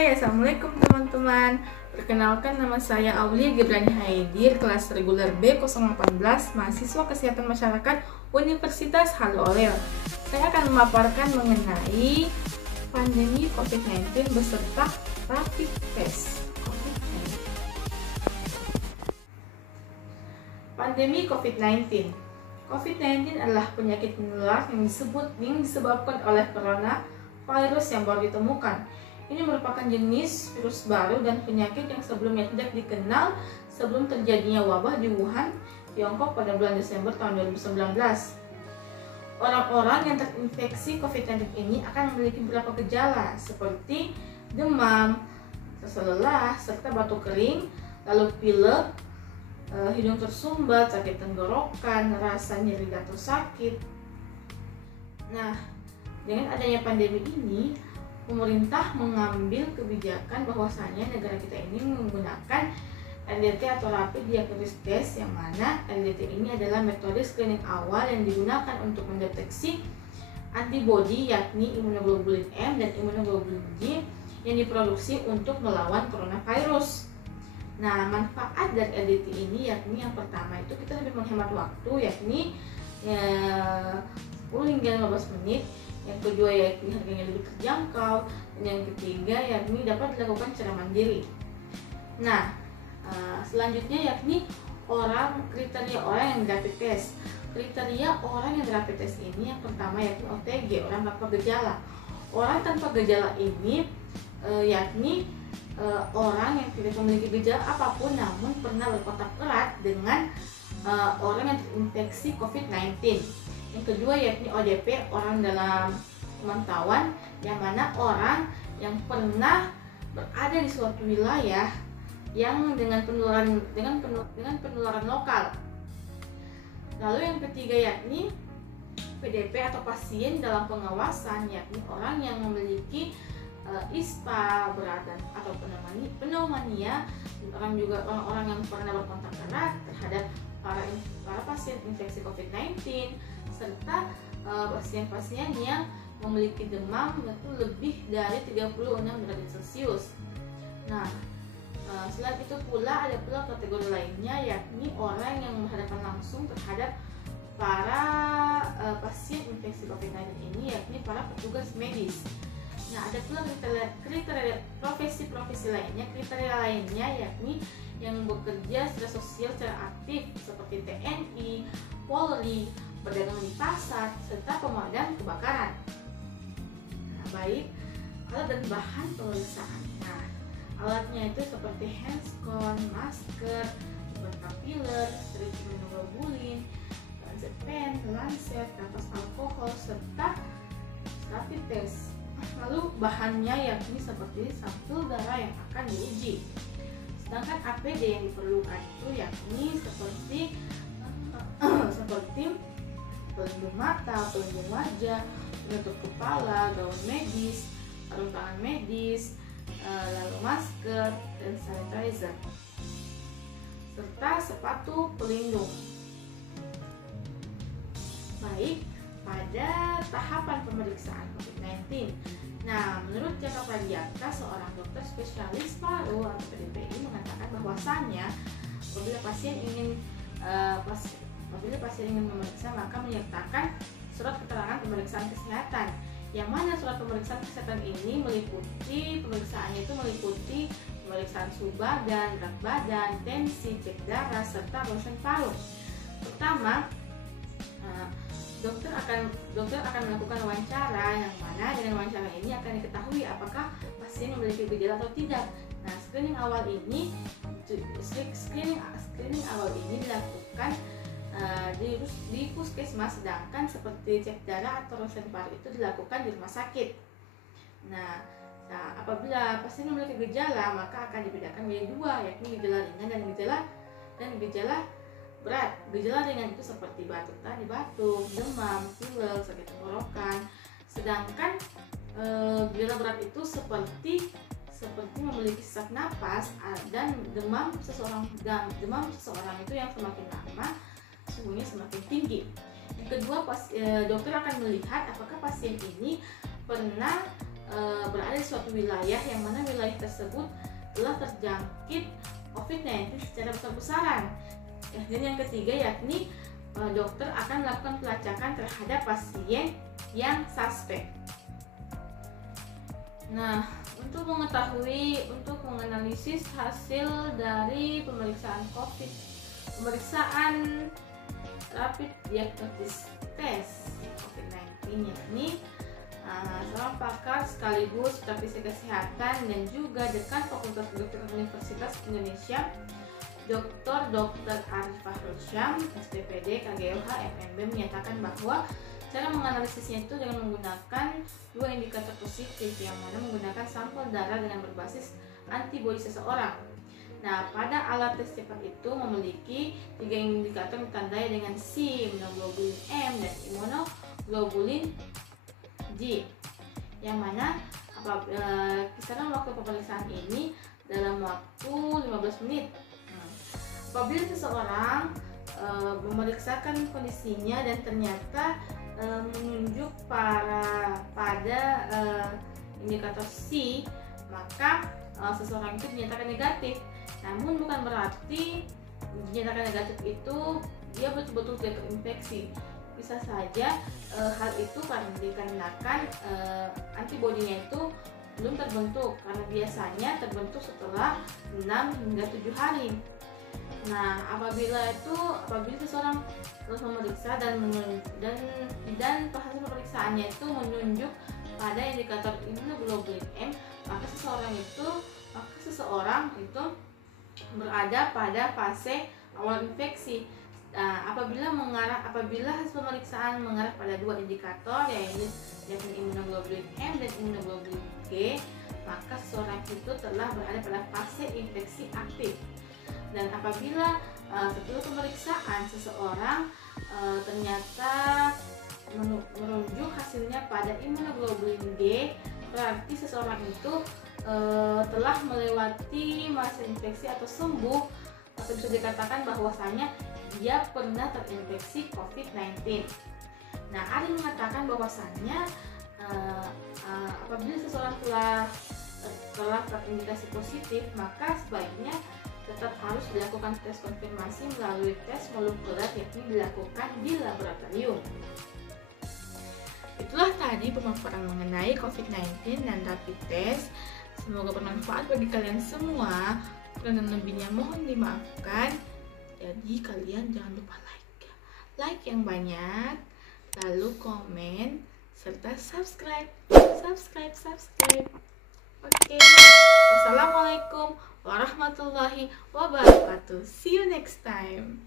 Hai, assalamualaikum teman-teman. Perkenalkan, nama saya Aulia Gibrani Haidir, kelas reguler B018, mahasiswa kesehatan masyarakat Universitas Halu Oleo. Saya akan memaparkan mengenai pandemi COVID-19 beserta rapid test COVID-19. Pandemi COVID-19. COVID-19 adalah penyakit menular yang disebabkan oleh coronavirus yang baru ditemukan. Ini merupakan jenis virus baru dan penyakit yang sebelumnya tidak dikenal sebelum terjadinya wabah di Wuhan, Tiongkok pada bulan Desember tahun 2019. Orang-orang yang terinfeksi COVID-19 ini akan memiliki beberapa gejala seperti demam, sesak lelah, serta batuk kering, lalu pilek, hidung tersumbat, sakit tenggorokan, rasa nyeri atau sakit. Nah, dengan adanya pandemi ini, pemerintah mengambil kebijakan bahwasanya negara kita ini menggunakan RDT atau Rapid Diagnostic Test, yang mana RDT ini adalah metode screening awal yang digunakan untuk mendeteksi antibodi, yakni imunoglobulin M dan imunoglobulin G yang diproduksi untuk melawan coronavirus. Nah, manfaat dari RDT ini yakni yang pertama itu kita lebih menghemat waktu, yakni 10 hingga 15 menit. Yang kedua yakni harganya lebih terjangkau, dan yang ketiga yakni dapat dilakukan secara mandiri. Nah, selanjutnya yakni kriteria orang yang rapid test. Kriteria orang yang rapid test ini yang pertama yakni OTG, orang tanpa gejala. Orang tanpa gejala ini yakni orang yang tidak memiliki gejala apapun namun pernah berkontak erat dengan orang yang terinfeksi COVID-19. Yang kedua yakni ODP, orang dalam pemantauan, yang mana orang yang pernah berada di suatu wilayah yang dengan penularan lokal. Lalu yang ketiga yakni PDP atau pasien dalam pengawasan, yakni orang yang memiliki ISPA berat atau pneumonia, orang-orang yang pernah berkontak erat terhadap para pasien infeksi COVID-19, serta pasien-pasien yang memiliki demam itu lebih dari 36 derajat Celcius. Nah, selain itu pula ada pula kategori lainnya, yakni orang yang berhadapan langsung terhadap para pasien infeksi COVID-19 ini, yakni para petugas medis. Nah, ada pula kriteria profesi-profesi lainnya. Kriteria lainnya yakni yang bekerja secara sosial secara aktif seperti TNI, Polri, pedagang di pasar, serta pemadam kebakaran. Nah, baik, alat dan bahan pemeriksaan. Nah, alatnya itu seperti handscon, masker, capiler, strip imunoglobulin, lancet pen, lancet, kapas alkohol, serta rapid test. Lalu bahannya yakni seperti sampel darah yang akan diuji. Sedangkan APD yang diperlukan itu yakni seperti pelindung mata, pelindung wajah, penutup kepala, gaun medis, sarung tangan medis, lalu masker dan sanitizer, serta sepatu pelindung. Baik, pada tahapan pemeriksaan COVID-19. Nah, menurut Jaka Pradiaka, seorang dokter spesialis paru atau PDPI, mengatakan bahwasannya apabila pasien ingin memeriksa, maka menyertakan surat keterangan pemeriksaan kesehatan, yang mana surat pemeriksaan kesehatan ini pemeriksaannya itu meliputi pemeriksaan suhu badan, berat badan, tensi, cek darah, serta ronsen paru. Pertama, dokter akan melakukan wawancara, yang mana dengan wawancara ini akan diketahui apakah pasien memiliki gejala atau tidak. Nah, screening awal ini dilakukan di puskesmas, sedangkan seperti cek darah atau ronsen paru itu dilakukan di rumah sakit. Nah, apabila pasien memiliki gejala, maka akan dibedakan menjadi dua, yakni gejala ringan dan gejala berat. Gejala ringan itu seperti batuk, demam, pilek, sakit tenggorokan. Sedangkan gejala berat itu seperti memiliki sesak napas dan demam seseorang itu yang semakin lama suhunya semakin tinggi. Yang kedua, dokter akan melihat apakah pasien ini pernah berada di suatu wilayah yang mana wilayah tersebut telah terjangkit COVID-19 secara besar-besaran. Dan yang ketiga yakni dokter akan melakukan pelacakan terhadap pasien yang suspek. Nah, untuk menganalisis hasil dari pemeriksaan rapid diagnosis test COVID-19 yakni seorang pakar sekaligus praktisi kesehatan dan juga dekan Fakultas Kedokteran Universitas Indonesia, Dr. Arif Fahrul Syam, SPPD, KGLH, FMB menyatakan bahwa cara menganalisisnya itu dengan menggunakan dua indikator positif, yang mana menggunakan sampel darah dengan berbasis antibodi seseorang. Nah, pada alat tes cepat itu memiliki 3 indikator ditandai dengan C, immunoglobulin M, dan immunoglobulin G, yang mana kisaran waktu pemeriksaan ini dalam waktu 15 menit. Apabila seseorang memeriksakan kondisinya dan ternyata menunjuk pada indikator C, maka seseorang itu dinyatakan negatif. Namun bukan berarti dinyatakan negatif itu dia betul-betul tidak terinfeksi. Bisa saja hal itu dikarenakan antibodinya itu belum terbentuk, karena biasanya terbentuk setelah 6 hingga 7 hari. Nah, apabila seseorang terus memeriksa dan hasil pemeriksaannya itu menunjuk pada indikator immunoglobulin M, maka seseorang itu berada pada fase awal infeksi. Nah, apabila hasil pemeriksaan mengarah pada 2 indikator yakni immunoglobulin M dan immunoglobulin G, maka seseorang itu telah berada pada fase infeksi aktif. Dan apabila setelah pemeriksaan seseorang ternyata merujuk hasilnya pada immunoglobulin G, berarti seseorang itu telah melewati masa infeksi atau sembuh, atau bisa dikatakan bahwasanya dia pernah terinfeksi COVID-19. Nah, Ari mengatakan bahwasannya apabila seseorang telah terindikasi positif, maka sebaiknya tetap harus dilakukan tes konfirmasi melalui tes molekuler yakni dilakukan di laboratorium. Itulah tadi pemaparan mengenai COVID-19 dan rapid test. Semoga bermanfaat bagi kalian semua. Kurang dan lebihnya mohon dimaafkan. Jadi kalian jangan lupa like yang banyak, lalu komen, serta subscribe. Oke. Wassalamualaikum warahmatullahi wabarakatuh. See you next time.